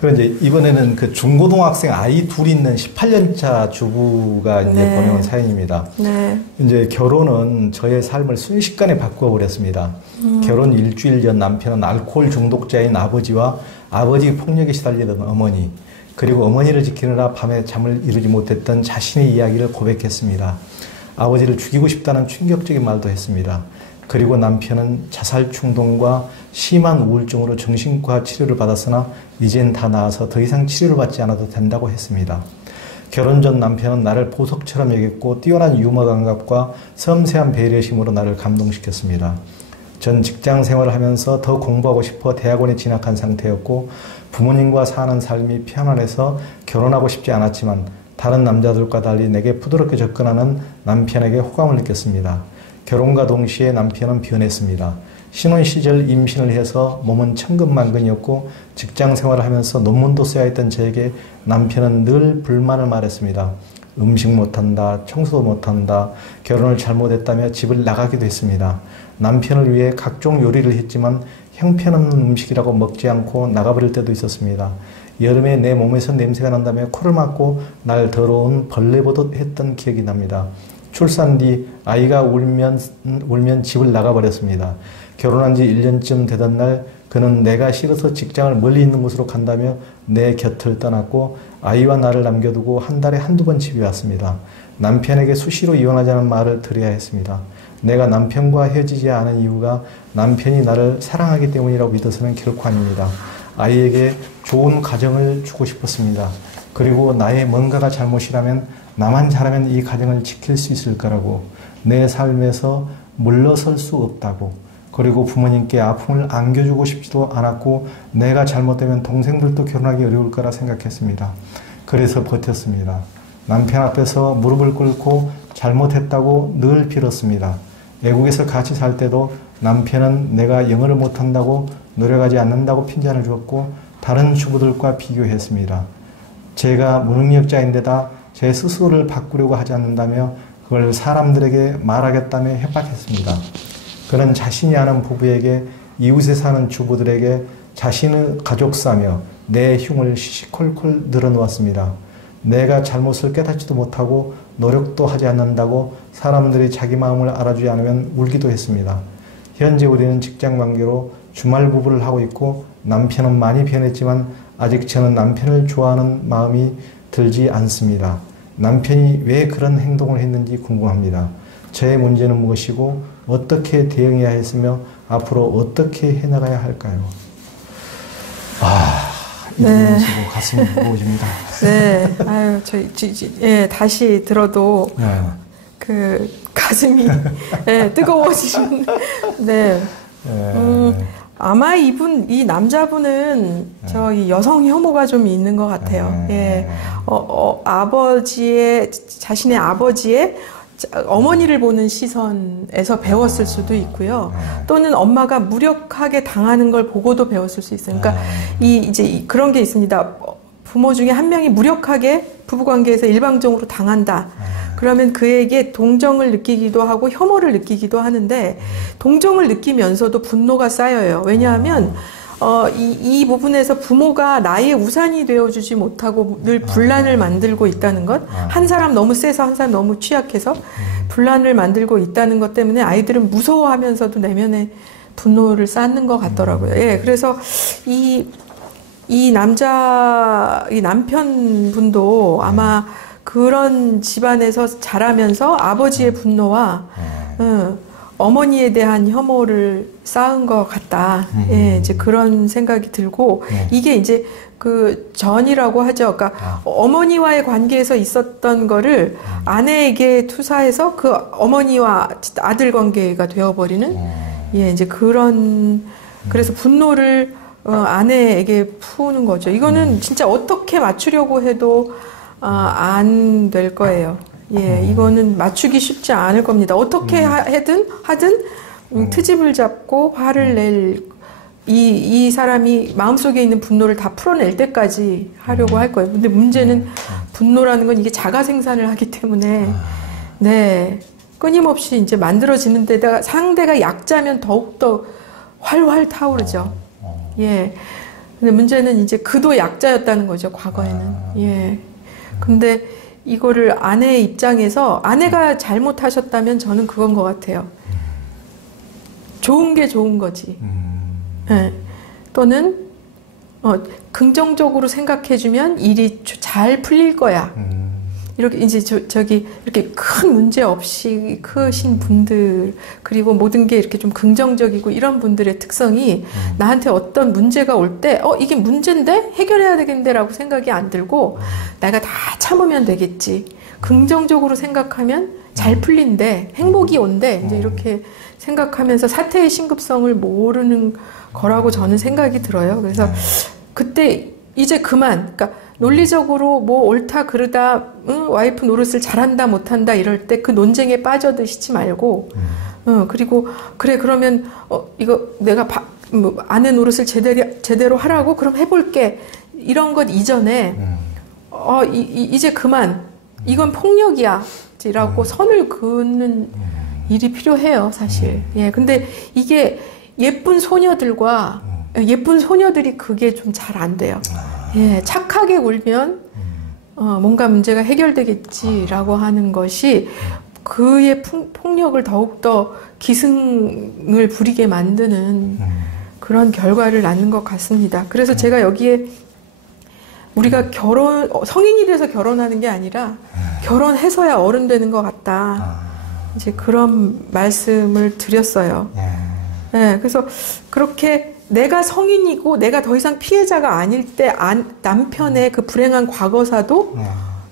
그런데 이번에는 그 중고등학생 아이 둘 있는 18년차 주부가 이제 네. 보내온 사연입니다. 네. 이제 결혼은 저의 삶을 순식간에 바꾸어 버렸습니다. 결혼 일주일 전 남편은 알코올 중독자인 아버지와 아버지 폭력에 시달리던 어머니, 그리고 어머니를 지키느라 밤에 잠을 이루지 못했던 자신의 이야기를 고백했습니다. 아버지를 죽이고 싶다는 충격적인 말도 했습니다. 그리고 남편은 자살 충동과 심한 우울증으로 정신과 치료를 받았으나 이젠 다 나아서 더 이상 치료를 받지 않아도 된다고 했습니다. 결혼 전 남편은 나를 보석처럼 여겼고 뛰어난 유머 감각과 섬세한 배려심으로 나를 감동시켰습니다. 전 직장 생활을 하면서 더 공부하고 싶어 대학원에 진학한 상태였고 부모님과 사는 삶이 편안해서 결혼하고 싶지 않았지만 다른 남자들과 달리 내게 부드럽게 접근하는 남편에게 호감을 느꼈습니다. 결혼과 동시에 남편은 변했습니다. 신혼 시절 임신을 해서 몸은 천근만근이었고 직장 생활을 하면서 논문도 써야 했던 저에게 남편은 늘 불만을 말했습니다. 음식 못한다, 청소도 못한다, 결혼을 잘못했다며 집을 나가기도 했습니다. 남편을 위해 각종 요리를 했지만 형편없는 음식이라고 먹지 않고 나가버릴 때도 있었습니다. 여름에 내 몸에서 냄새가 난다며 코를 막고 날 더러운 벌레 보듯 했던 기억이 납니다. 출산 뒤 아이가 울면 집을 나가버렸습니다. 결혼한 지 1년쯤 되던 날 그는 내가 싫어서 직장을 멀리 있는 곳으로 간다며 내 곁을 떠났고 아이와 나를 남겨두고 한 달에 한두 번 집에 왔습니다. 남편에게 수시로 이혼하자는 말을 드려야 했습니다. 내가 남편과 헤어지지 않은 이유가 남편이 나를 사랑하기 때문이라고 믿어서는 결코 아닙니다. 아이에게 좋은 가정을 주고 싶었습니다. 그리고 나의 뭔가가 잘못이라면 나만 잘하면 이 가정을 지킬 수 있을 거라고, 내 삶에서 물러설 수 없다고, 그리고 부모님께 아픔을 안겨주고 싶지도 않았고 내가 잘못되면 동생들도 결혼하기 어려울 거라 생각했습니다. 그래서 버텼습니다. 남편 앞에서 무릎을 꿇고 잘못했다고 늘 빌었습니다. 외국에서 같이 살 때도 남편은 내가 영어를 못한다고 노력하지 않는다고 핀잔을 주었고 다른 주부들과 비교했습니다. 제가 무능력자인데다 제 스스로를 바꾸려고 하지 않는다며 그걸 사람들에게 말하겠다며 협박했습니다. 그는 자신이 아는 부부에게, 이웃에 사는 주부들에게 자신의 가족사며 내 흉을 시시콜콜 늘어놓았습니다. 내가 잘못을 깨닫지도 못하고 노력도 하지 않는다고 사람들이 자기 마음을 알아주지 않으면 울기도 했습니다. 현재 우리는 직장관계로 주말 부부를 하고 있고 남편은 많이 변했지만 아직 저는 남편을 좋아하는 마음이 들지 않습니다. 남편이 왜 그런 행동을 했는지 궁금합니다. 저의 문제는 무엇이고 어떻게 대응해야 했으며 앞으로 어떻게 해나가야 할까요? 이 부분을 쓰고 가슴이 무거워집니다. 네, 아유, 예, 다시 들어도 네. 그 가슴이 예, 뜨거워지는. 네. 아마 이 남자분은 이 여성 혐오가 좀 있는 것 같아요. 예, 자신의 아버지의 어머니를 보는 시선에서 배웠을 수도 있고요. 또는 엄마가 무력하게 당하는 걸 보고도 배웠을 수 있어요. 그러니까 이제 그런 게 있습니다. 부모 중에 한 명이 무력하게 부부관계에서 일방적으로 당한다. 그러면 그에게 동정을 느끼기도 하고 혐오를 느끼기도 하는데 동정을 느끼면서도 분노가 쌓여요. 왜냐하면 이 부분에서 부모가 나의 우산이 되어주지 못하고 늘 분란을 만들고 있다는 것, 한 사람 너무 세서 한 사람 너무 취약해서 분란을 만들고 있다는 것 때문에 아이들은 무서워하면서도 내면에 분노를 쌓는 것 같더라고요. 예, 그래서 이 남편분도 아마 그런 집안에서 자라면서 아버지의 분노와 어머니에 대한 혐오를 쌓은 것 같다. 예, 이제 그런 생각이 들고, 이게 이제 그 전이라고 하죠. 그러니까 어머니와의 관계에서 있었던 거를 아내에게 투사해서 그 어머니와 아들 관계가 되어버리는, 예, 이제 그래서 분노를 아내에게 푸는 거죠. 이거는 진짜 어떻게 맞추려고 해도 안 될 거예요. 예, 이거는 맞추기 쉽지 않을 겁니다. 어떻게 하든 트집을 잡고 화를 낼, 이 사람이 마음속에 있는 분노를 다 풀어낼 때까지 하려고 할 거예요. 근데 문제는 분노라는 건 이게 자가 생산을 하기 때문에, 네, 끊임없이 이제 만들어지는 데다가 상대가 약자면 더욱더 활활 타오르죠. 예. 근데 문제는 이제 그도 약자였다는 거죠, 과거에는. 예. 근데 이거를 아내의 입장에서 아내가 잘못하셨다면 저는 그건 것 같아요. 좋은 게 좋은 거지. 예. 또는 긍정적으로 생각해주면 일이 잘 풀릴 거야. 이렇게 이제 저기 이렇게 큰 문제 없이 크신 분들, 그리고 모든 게 이렇게 좀 긍정적이고 이런 분들의 특성이 나한테 어떤 문제가 올 때 이게 문제인데 해결해야 되겠는데라고 생각이 안 들고 내가 다 참으면 되겠지. 긍정적으로 생각하면 잘 풀린대. 행복이 온대. 이제 이렇게 생각하면서 사태의 심급성을 모르는 거라고 저는 생각이 들어요. 그래서 그때 이제 그만, 그러니까 논리적으로 뭐 옳다 그르다, 와이프 노릇을 잘한다 못한다 이럴 때 그 논쟁에 빠져드시지 말고, 그리고 그래 그러면 이거 내가 아내 노릇을 제대로 하라고 그럼 해볼게, 이런 것 이전에 이제 그만, 이건 폭력이야 라고 선을 그는 일이 필요해요, 사실. 예, 근데 이게 예쁜 소녀들이 그게 좀 잘 안 돼요. 예, 착하게 굴면 뭔가 문제가 해결되겠지라고 하는 것이 그의 폭력을 더욱더 기승을 부리게 만드는 그런 결과를 낳는 것 같습니다. 그래서 제가 여기에 우리가 성인이 돼서 결혼하는 게 아니라 결혼해서야 어른 되는 것 같다. 이제 그런 말씀을 드렸어요. 예, 그래서 그렇게 내가 성인이고 내가 더 이상 피해자가 아닐 때 남편의 그 불행한 과거사도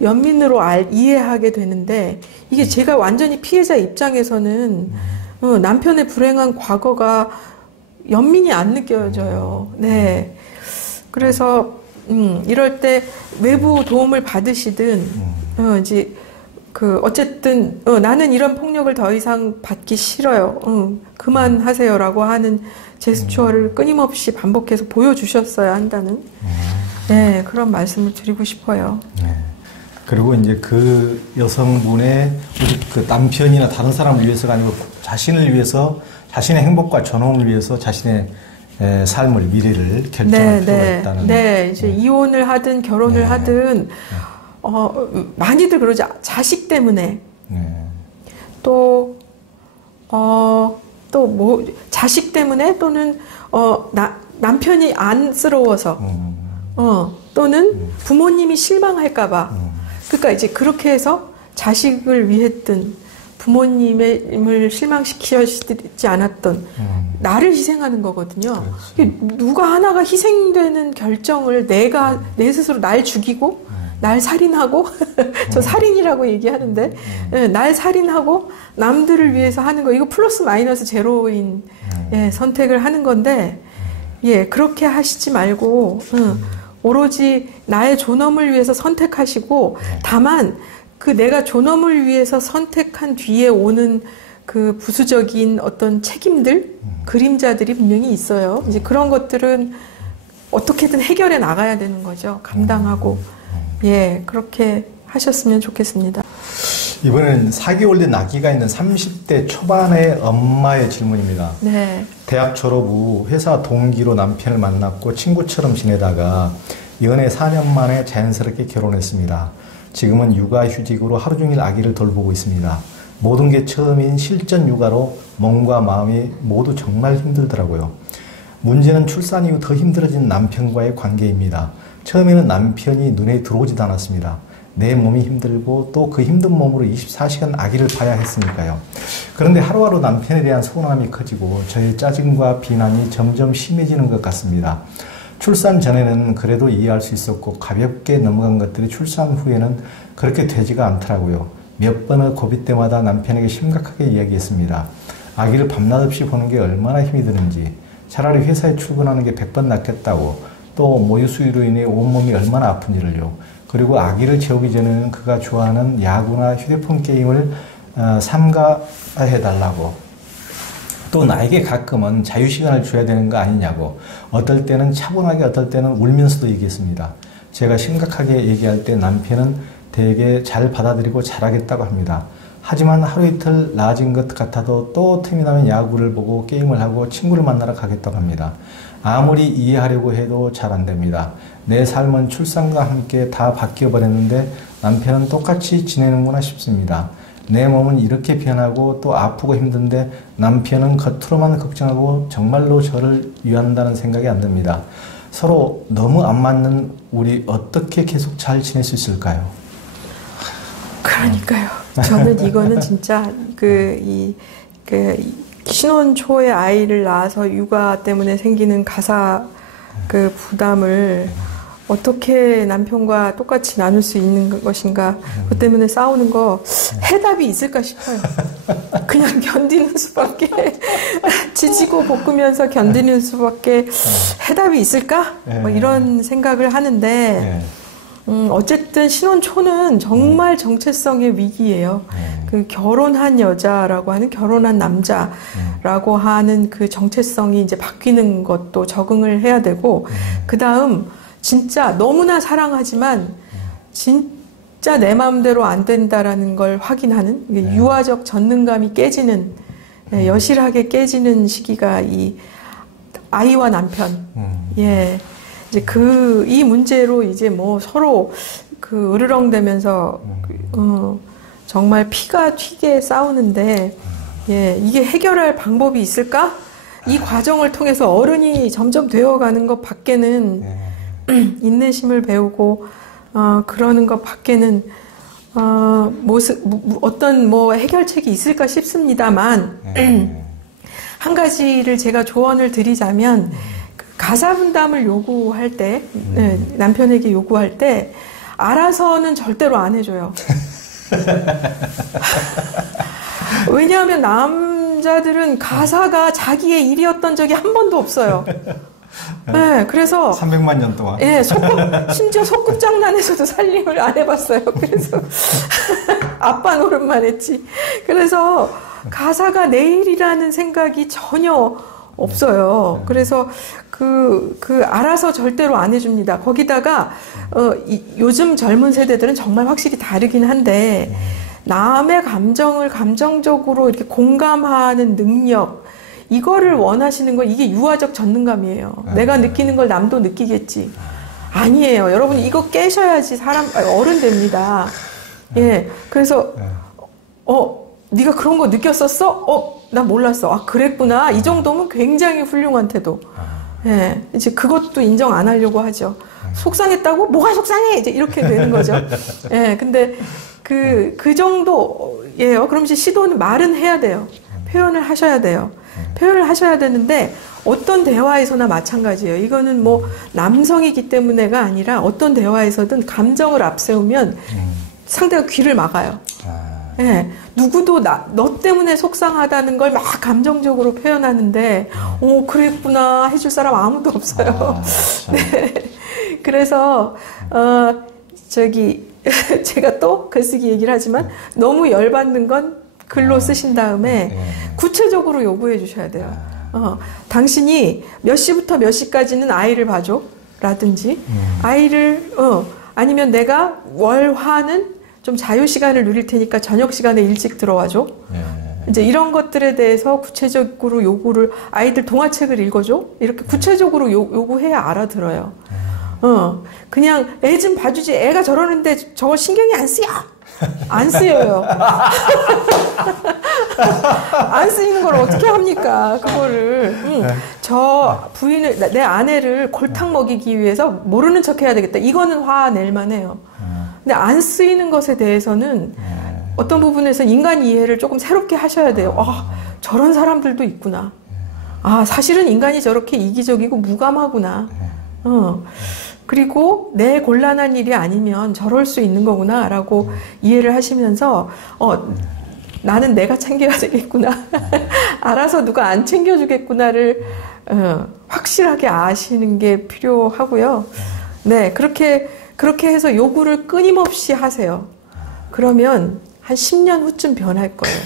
연민으로 이해하게 되는데, 이게 제가 완전히 피해자 입장에서는 남편의 불행한 과거가 연민이 안 느껴져요. 네. 그래서 이럴 때 외부 도움을 받으시든 이제 어쨌든 나는 이런 폭력을 더 이상 받기 싫어요. 그만하세요라고 하는 제스처를 끊임없이 반복해서 보여주셨어야 한다는 네, 그런 말씀을 드리고 싶어요. 네. 그리고 이제 그 여성분의 그 남편이나 다른 사람을 위해서가 아니고 자신을 위해서, 자신의 행복과 전홍을 위해서 자신의 삶을, 미래를 결정할 필요가 있다는. 네, 이제 이혼을 하든 결혼을 하든 많이들 그러죠. 자식 때문에. 또 뭐 자식 때문에, 또는 남편이 안쓰러워서, 또는 부모님이 실망할까봐. 그러니까 이제 그렇게 해서 자식을 위했든 부모님을 실망시키지 않았던 나를 희생하는 거거든요. 누가 하나가 희생되는 결정을 내 스스로 날 죽이고 날 살인하고 저 살인이라고 얘기하는데 날 살인하고 남들을 위해서 하는 거, 이거 플러스 마이너스 제로인 선택을 하는 건데, 그렇게 하시지 말고 오로지 나의 존엄을 위해서 선택하시고, 다만 그 내가 존엄을 위해서 선택한 뒤에 오는 그 부수적인 어떤 책임들, 그림자들이 분명히 있어요. 이제 그런 것들은 어떻게든 해결해 나가야 되는 거죠. 감당하고. 그렇게 하셨으면 좋겠습니다. 이번에는 4개월 된 아기가 있는 30대 초반의 엄마의 질문입니다. 네. 대학 졸업 후 회사 동기로 남편을 만났고 친구처럼 지내다가 연애 4년 만에 자연스럽게 결혼했습니다. 지금은 육아휴직으로 하루 종일 아기를 돌보고 있습니다. 모든 게 처음인 실전 육아로 몸과 마음이 모두 정말 힘들더라고요. 문제는 출산 이후 더 힘들어진 남편과의 관계입니다. 처음에는 남편이 눈에 들어오지도 않았습니다. 내 몸이 힘들고 또 그 힘든 몸으로 24시간 아기를 봐야 했으니까요. 그런데 하루하루 남편에 대한 서운함이 커지고 저의 짜증과 비난이 점점 심해지는 것 같습니다. 출산 전에는 그래도 이해할 수 있었고 가볍게 넘어간 것들이 출산 후에는 그렇게 되지가 않더라고요. 몇 번의 고비 때마다 남편에게 심각하게 이야기했습니다. 아기를 밤낮 없이 보는 게 얼마나 힘이 드는지, 차라리 회사에 출근하는 게 100번 낫겠다고, 또 모유수유로 인해 온몸이 얼마나 아픈지를요. 그리고 아기를 재우기 전에는 그가 좋아하는 야구나 휴대폰 게임을 삼가해달라고, 또 나에게 가끔은 자유시간을 줘야 되는 거 아니냐고, 어떨 때는 차분하게 어떨 때는 울면서도 얘기했습니다. 제가 심각하게 얘기할 때 남편은 되게 잘 받아들이고 잘하겠다고 합니다. 하지만 하루 이틀 나아진 것 같아도 또 틈이 나면 야구를 보고 게임을 하고 친구를 만나러 가겠다고 합니다. 아무리 이해하려고 해도 잘 안 됩니다. 내 삶은 출산과 함께 다 바뀌어버렸는데 남편은 똑같이 지내는구나 싶습니다. 내 몸은 이렇게 변하고 또 아프고 힘든데 남편은 겉으로만 걱정하고 정말로 저를 위한다는 생각이 안 듭니다. 서로 너무 안 맞는 우리 어떻게 계속 잘 지낼 수 있을까요? 그러니까요. 저는 이거는 진짜 신혼 초에 아이를 낳아서 육아 때문에 생기는 가사 그 부담을 어떻게 남편과 똑같이 나눌 수 있는 것인가, 그것 때문에 싸우는 거 해답이 있을까 싶어요. 그냥 견디는 수밖에, 지지고 볶으면서 견디는 수밖에 해답이 있을까? 뭐 이런 생각을 하는데, 어쨌든 신혼 초는 정말 정체성의 위기예요. 그 결혼한 여자라고 하는, 결혼한 남자라고 하는 그 정체성이 이제 바뀌는 것도 적응을 해야 되고, 그 다음 진짜 너무나 사랑하지만 진짜 내 마음대로 안 된다라는 걸 확인하는, 유아적 전능감이 깨지는, 여실하게 깨지는 시기가 이 아이와 남편, 이제 이 문제로 이제 뭐 서로 그 으르렁대면서 정말 피가 튀게 싸우는데, 이게 해결할 방법이 있을까? 이 과정을 통해서 어른이 점점 되어가는 것 밖에는, 인내심을 배우고 그러는 것 밖에는 어떤 뭐 해결책이 있을까 싶습니다만, 한 가지를 제가 조언을 드리자면, 가사 분담을 요구할 때, 남편에게 요구할 때 알아서는 절대로 안 해줘요. 왜냐하면 남자들은 가사가 자기의 일이었던 적이 한 번도 없어요. 네, 그래서 300만 년 동안. 심지어 소꿉장난에서도 살림을 안 해봤어요. 그래서 아빠 노릇만 했지. 그래서 가사가 내 일이라는 생각이 전혀 없어요. 그래서 알아서 절대로 안 해줍니다. 거기다가 요즘 젊은 세대들은 정말 확실히 다르긴 한데, 남의 감정을 감정적으로 이렇게 공감하는 능력, 이거를 원하시는 건 이게 유아적 전능감이에요. 내가 느끼는 걸 남도 느끼겠지. 아니에요. 여러분, 이거 깨셔야지 어른 됩니다. 그래서 네가 그런 거 느꼈었어? 나 몰랐어. 아, 그랬구나. 이 정도면 굉장히 훌륭한 태도. 이제 그것도 인정 안 하려고 하죠. 속상했다고? 뭐가 속상해? 이제 이렇게 되는 거죠. 근데 그 정도예요. 그럼 이제 시도는 말은 해야 돼요. 표현을 하셔야 돼요. 표현을 하셔야 되는데, 어떤 대화에서나 마찬가지예요. 이거는 뭐 남성이기 때문에가 아니라 어떤 대화에서든 감정을 앞세우면 상대가 귀를 막아요. 누구도 너 때문에 속상하다는 걸 막 감정적으로 표현하는데, 그랬구나 해줄 사람 아무도 없어요. 그래서 제가 또 글쓰기 얘기를 하지만, 너무 열받는 건 글로 쓰신 다음에 구체적으로 요구해 주셔야 돼요. 당신이 몇 시부터 몇 시까지는 아이를 봐줘 라든지, 아이를 아니면 내가 월화는 좀 자유시간을 누릴 테니까 저녁 시간에 일찍 들어와줘. 이제 이런 것들에 대해서 구체적으로 요구를, 아이들 동화책을 읽어줘? 이렇게 구체적으로 요구해야 알아들어요. 그냥 애 좀 봐주지. 애가 저러는데 저거 신경이 안 쓰여. 안 쓰여요. 안 쓰이는 걸 어떻게 합니까? 그거를. 저 부인을, 내 아내를 골탕 먹이기 위해서 모르는 척 해야 되겠다. 이거는 화낼 만해요. 근데 안 쓰이는 것에 대해서는 어떤 부분에서 인간 이해를 조금 새롭게 하셔야 돼요. 저런 사람들도 있구나. 사실은 인간이 저렇게 이기적이고 무감하구나. 그리고 내 곤란한 일이 아니면 저럴 수 있는 거구나 라고 이해를 하시면서, 나는 내가 챙겨야 되겠구나. 알아서 누가 안 챙겨주겠구나를 확실하게 아시는 게 필요하고요. 네, 그렇게 해서 요구를 끊임없이 하세요. 그러면 한 10년 후쯤 변할 거예요.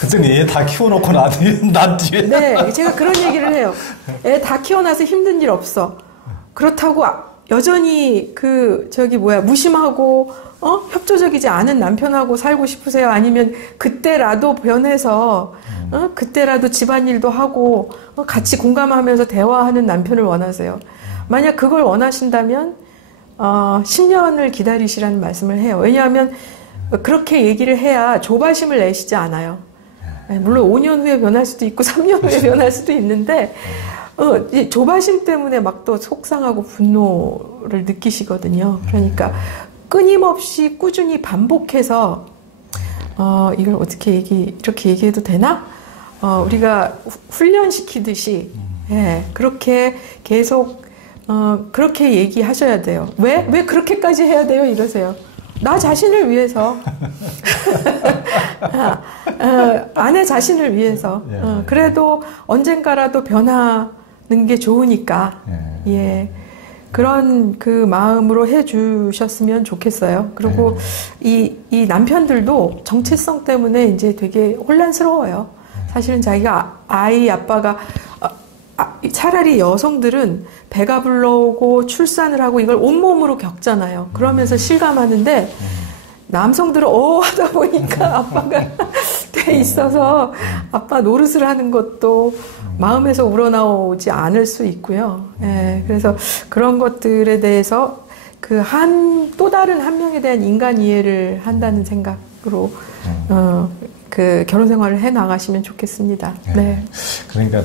그때는 얘 다 키워놓고 난 뒤에. 네, 제가 그런 얘기를 해요. 애 다 키워놔서 힘든 일 없어. 그렇다고 여전히 무심하고 협조적이지 않은 남편하고 살고 싶으세요? 아니면 그때라도 변해서 그때라도 집안일도 하고 같이 공감하면서 대화하는 남편을 원하세요. 만약 그걸 원하신다면 10년을 기다리시라는 말씀을 해요. 왜냐하면 그렇게 얘기를 해야 조바심을 내시지 않아요. 물론 5년 후에 변할 수도 있고 3년 후에 변할 수도 있는데 이 조바심 때문에 막 또 속상하고 분노를 느끼시거든요. 그러니까 끊임없이 꾸준히 반복해서 이걸 어떻게 이렇게 얘기해도 되나? 우리가 훈련시키듯이 그렇게 계속 그렇게 얘기하셔야 돼요. 왜 그렇게까지 해야 돼요? 이러세요. 나 자신을 위해서 아내 자신을 위해서 그래도 언젠가라도 변하는 게 좋으니까 그런 그 마음으로 해주셨으면 좋겠어요. 그리고 이 남편들도 정체성 때문에 이제 되게 혼란스러워요. 사실은 자기가 아빠가 차라리 여성들은 배가 불러오고 출산을 하고 이걸 온몸으로 겪잖아요. 그러면서 실감하는데 남성들은 하다 보니까 아빠가 돼 있어서 아빠 노릇을 하는 것도 마음에서 우러나오지 않을 수 있고요. 그래서 그런 것들에 대해서 또 다른 한 명에 대한 인간 이해를 한다는 생각으로 그 결혼 생활을 해 나가시면 좋겠습니다. 네. 그러니까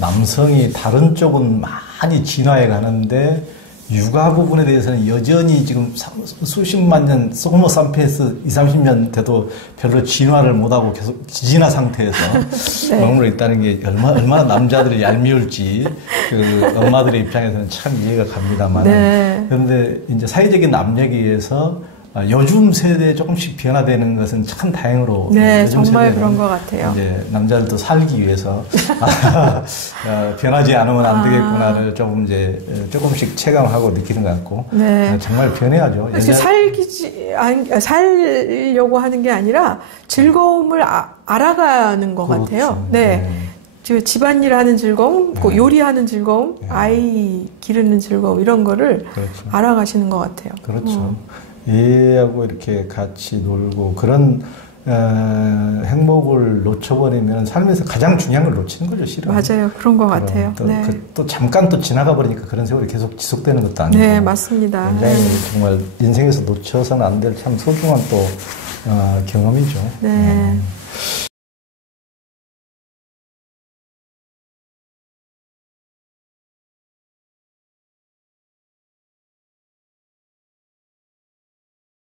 남성이 다른 쪽은 많이 진화해 가는데 육아 부분에 대해서는 여전히 지금 수십만 년, 호모 삼피에스 20-30년 돼도 별로 진화를 못하고 계속 지진화 상태에서 머물러 있다는 게 얼마나 남자들이 얄미울지 그 엄마들의 입장에서는 참 이해가 갑니다만. 그런데 이제 사회적인 압력에 의해서 요즘 세대에 조금씩 변화되는 것은 참 다행으로. 정말 그런 것 같아요. 이제 남자들도 살기 위해서 변하지 않으면 안 되겠구나를 조금씩 체감하고 느끼는 것 같고. 정말 변해야죠. 살려고 하는 게 아니라 즐거움을 알아가는 것 같아요. 집안일 하는 즐거움, 요리하는 즐거움, 아이 기르는 즐거움, 이런 거를 알아가시는 것 같아요. 그렇죠. 얘하고 이렇게 같이 놀고 그런 행복을 놓쳐버리면 삶에서 가장 중요한 걸 놓치는 거죠, 실은. 맞아요. 그런 것 같아요. 또 잠깐 또 지나가 버리니까 그런 세월이 계속 지속되는 것도 아니고. 네, 맞습니다. 굉장히 정말 인생에서 놓쳐서는 안 될 참 소중한 또 경험이죠.